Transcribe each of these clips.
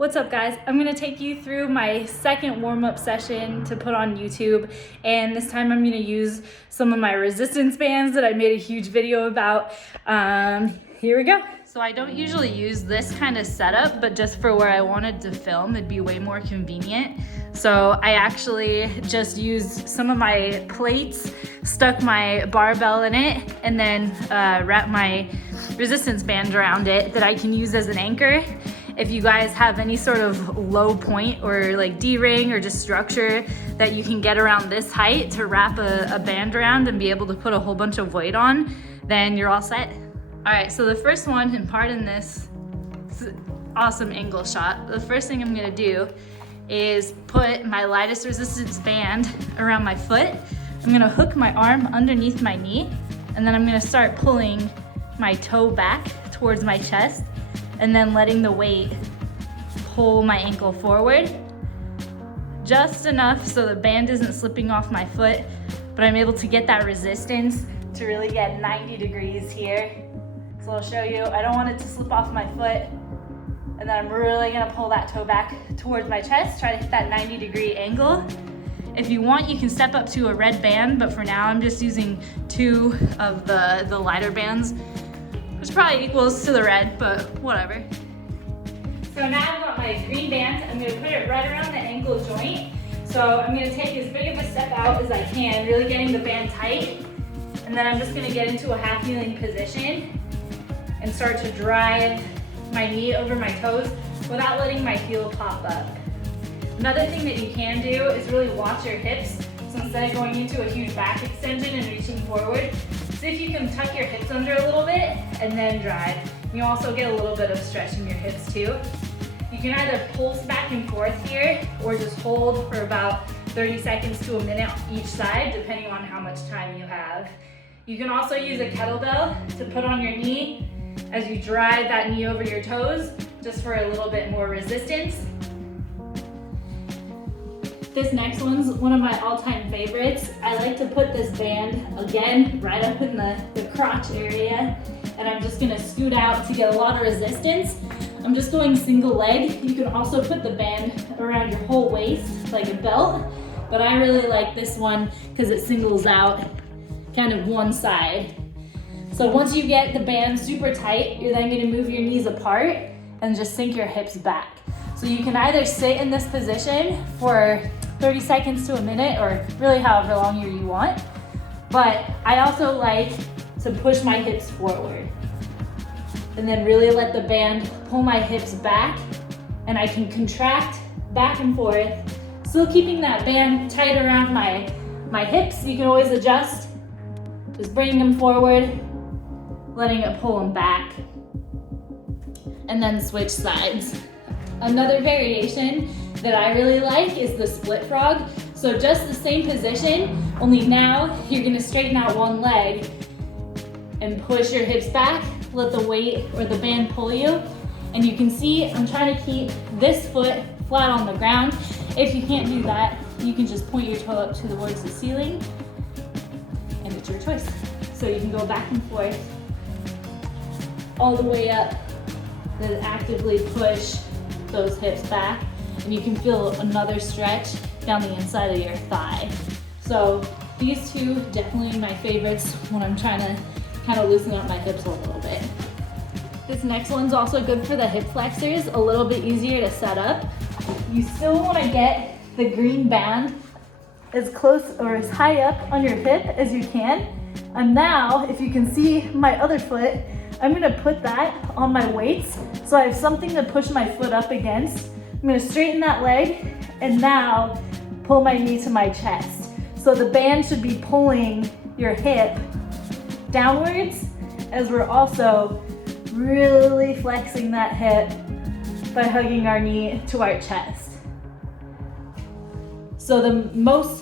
What's up guys? I'm gonna take you through my second warm-up session to put on YouTube, and this time I'm gonna use some of my resistance bands that I made a huge video about. Here we go. So I don't usually use this kind of setup, but just for where I wanted to film, it'd be way more convenient. So I actually just used some of my plates, stuck my barbell in it, and then wrapped my resistance band around it that I can use as an anchor. If you guys have any sort of low point or like D-ring or just structure that you can get around this height to wrap a band around and be able to put a whole bunch of weight on, then you're all set. All right, so the first one, and pardon this awesome angle shot, the first thing I'm gonna do is put my lightest resistance band around my foot. I'm gonna hook my arm underneath my knee, and then I'm gonna start pulling my toe back towards my chest, and then letting the weight pull my ankle forward. Just enough so the band isn't slipping off my foot, but I'm able to get that resistance to really get 90 degrees here. So I'll show you, I don't want it to slip off my foot, and then I'm really gonna pull that toe back towards my chest, try to hit that 90-degree angle. If you want, you can step up to a red band, but for now I'm just using 2 of the lighter bands, which probably equals to the red, but whatever. So now I've got my green band. I'm gonna put it right around the ankle joint. So I'm gonna take as big of a step out as I can, really getting the band tight. And then I'm just gonna get into a half kneeling position and start to drive my knee over my toes without letting my heel pop up. Another thing that you can do is really watch your hips. So instead of going into a huge back extension and reaching forward, see if you can tuck your hips under a little bit and then drive. You also get a little bit of stretch in your hips too. You can either pulse back and forth here or just hold for about 30 seconds to a minute each side, depending on how much time you have. You can also use a kettlebell to put on your knee as you drive that knee over your toes, just for a little bit more resistance. This next one's one of my all-time favorites. I like to put this band, again, right up in the crotch area, and I'm just gonna scoot out to get a lot of resistance. I'm just going single leg. You can also put the band around your whole waist, like a belt, but I really like this one because it singles out kind of one side. So once you get the band super tight, you're then gonna move your knees apart and just sink your hips back. So you can either sit in this position for 30 seconds to a minute, or really however long you want. But I also like to push my hips forward and then really let the band pull my hips back, and I can contract back and forth, still keeping that band tight around my hips. You can always adjust, just bringing them forward, letting it pull them back, and then switch sides. Another variation that I really like is the split frog. So just the same position, only now you're gonna straighten out one leg and push your hips back, let the weight or the band pull you. And you can see I'm trying to keep this foot flat on the ground. If you can't do that, you can just point your toe up towards the ceiling, and it's your choice. So you can go back and forth all the way up, then actively push those hips back, and you can feel another stretch down the inside of your thigh. So these two definitely my favorites when I'm trying to kind of loosen up my hips a little bit. This next one's also good for the hip flexors, a little bit easier to set up. You still want to get the green band as close or as high up on your hip as you can. And now, if you can see my other foot, I'm gonna put that on my weights, so I have something to push my foot up against. I'm gonna straighten that leg, and now pull my knee to my chest. So the band should be pulling your hip downwards, as we're also really flexing that hip by hugging our knee to our chest. So the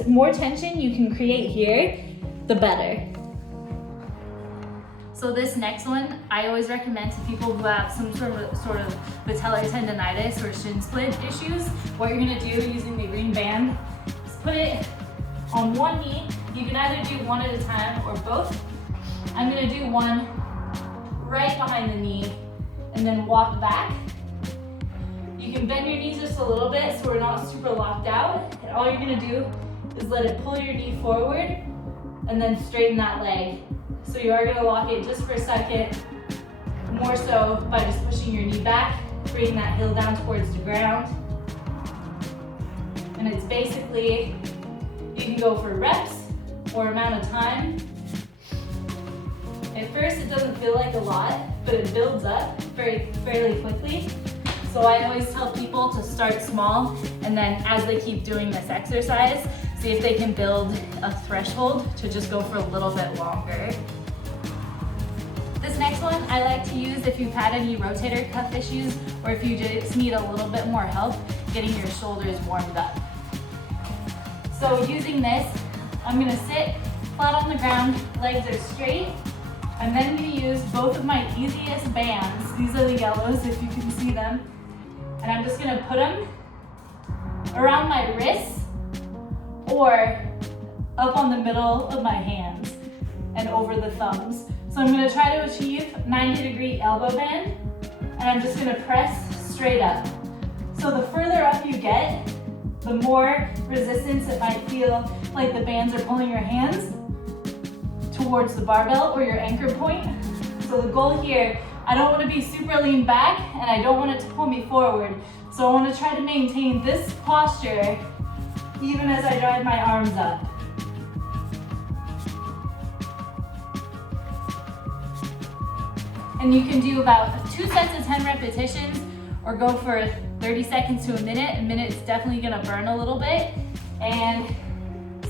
more tension you can create here, the better. So this next one, I always recommend to people who have some sort of patellar tendonitis or shin splint issues. What you're gonna do using the green band is put it on one knee. You can either do one at a time or both. I'm gonna do one right behind the knee and then walk back. You can bend your knees just a little bit so we're not super locked out. And all you're gonna do is let it pull your knee forward and then straighten that leg. So you are gonna lock it just for a second, more so by just pushing your knee back, bringing that heel down towards the ground. And it's basically, you can go for reps or amount of time. At first it doesn't feel like a lot, but it builds up fairly quickly. So I always tell people to start small, and then as they keep doing this exercise, see if they can build a threshold to just go for a little bit longer. This next one I like to use if you've had any rotator cuff issues or if you just need a little bit more help getting your shoulders warmed up. So using this, I'm gonna sit flat on the ground, legs are straight. I'm then gonna use both of my easiest bands. These are the yellows if you can see them. And I'm just gonna put them around my wrists or up on the middle of my hands and over the thumbs. So I'm gonna try to achieve 90-degree elbow bend, and I'm just gonna press straight up. So the further up you get, the more resistance it might feel like the bands are pulling your hands towards the barbell or your anchor point. So the goal here, I don't want to be super lean back and I don't want it to pull me forward. So I want to try to maintain this posture even as I drive my arms up. And you can do about 2 sets of 10 repetitions or go for 30 seconds to a minute. A minute's definitely gonna burn a little bit. And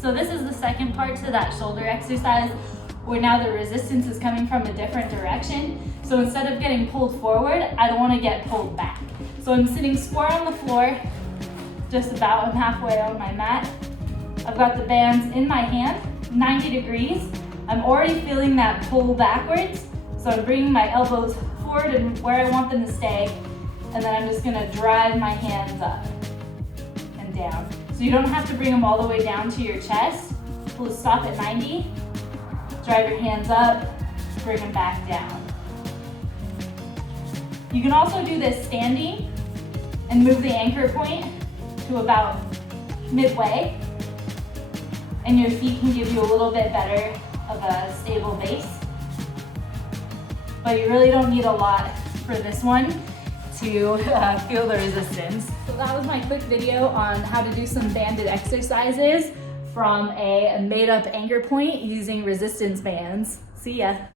so this is the second part to that shoulder exercise where now the resistance is coming from a different direction. So instead of getting pulled forward, I don't wanna get pulled back. So I'm sitting square on the floor, just about, I'm halfway on my mat. I've got the bands in my hand, 90 degrees. I'm already feeling that pull backwards. So I'm bringing my elbows forward and where I want them to stay. And then I'm just gonna drive my hands up and down. So you don't have to bring them all the way down to your chest. We'll stop at 90, drive your hands up, bring them back down. You can also do this standing and move the anchor point to about midway. And your feet can give you a little bit better of a stable base. But you really don't need a lot for this one to feel the resistance. So that was my quick video on how to do some banded exercises from a made-up anchor point using resistance bands. See ya.